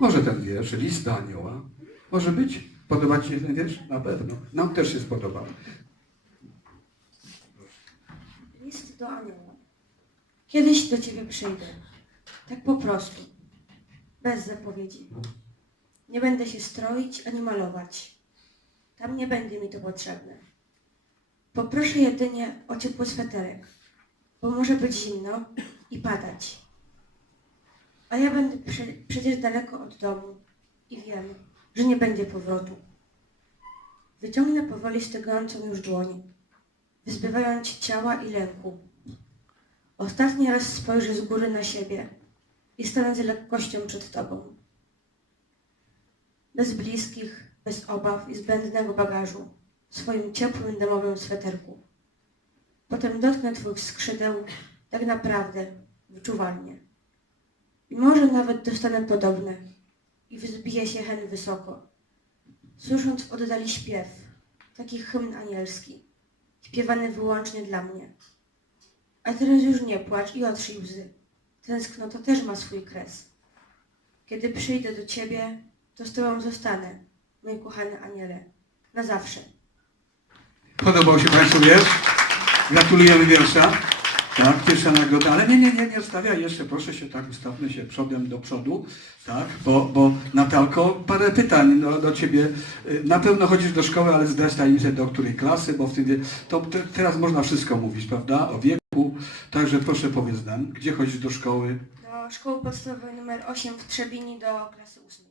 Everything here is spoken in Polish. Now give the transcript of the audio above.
Może ten wiersz, list do anioła. Może być? Podoba Ci się ten wiersz? Na pewno. Nam też się spodobał. List do anioła. Kiedyś do ciebie przyjdę. Tak po prostu. Bez zapowiedzi. Nie będę się stroić ani malować. Tam nie będzie mi to potrzebne. Poproszę jedynie o ciepły sweterek, bo może być zimno i padać. A ja będę prze- przecież daleko od domu i wiem, że nie będzie powrotu. Wyciągnę powoli stygającą już dłoń, wyzbywając ci ciała i lęku. Ostatni raz spojrzę z góry na siebie i stanę z lekkością przed Tobą. Bez bliskich, bez obaw i zbędnego bagażu, w swoim ciepłym domowym sweterku. Potem dotknę Twoich skrzydeł tak naprawdę, wyczuwalnie. I może nawet dostanę podobne i wzbije się hen wysoko, słysząc w oddali śpiew, taki hymn anielski, śpiewany wyłącznie dla mnie. A teraz już nie płacz i otrzyj łzy. Tęsknota też ma swój kres. Kiedy przyjdę do Ciebie, to z Tobą zostanę, mój kochany aniele, na zawsze. Podobał się Państwu wiersz? Gratulujemy wiersza. Tak, pierwsza nagroda, ale nie, nie, nie, nie stawiaj jeszcze, proszę się tak, ustawmy się przodem do przodu, tak, bo, bo Natalko, parę pytań no, do Ciebie. Y, Na pewno chodzisz do szkoły, ale zdać tajemnicę do której klasy, bo wtedy, to te, teraz można wszystko mówić, prawda, o wieku, także proszę powiedz nam, gdzie chodzisz do szkoły? Do szkoły podstawowej numer 8 w Trzebini do klasy 8.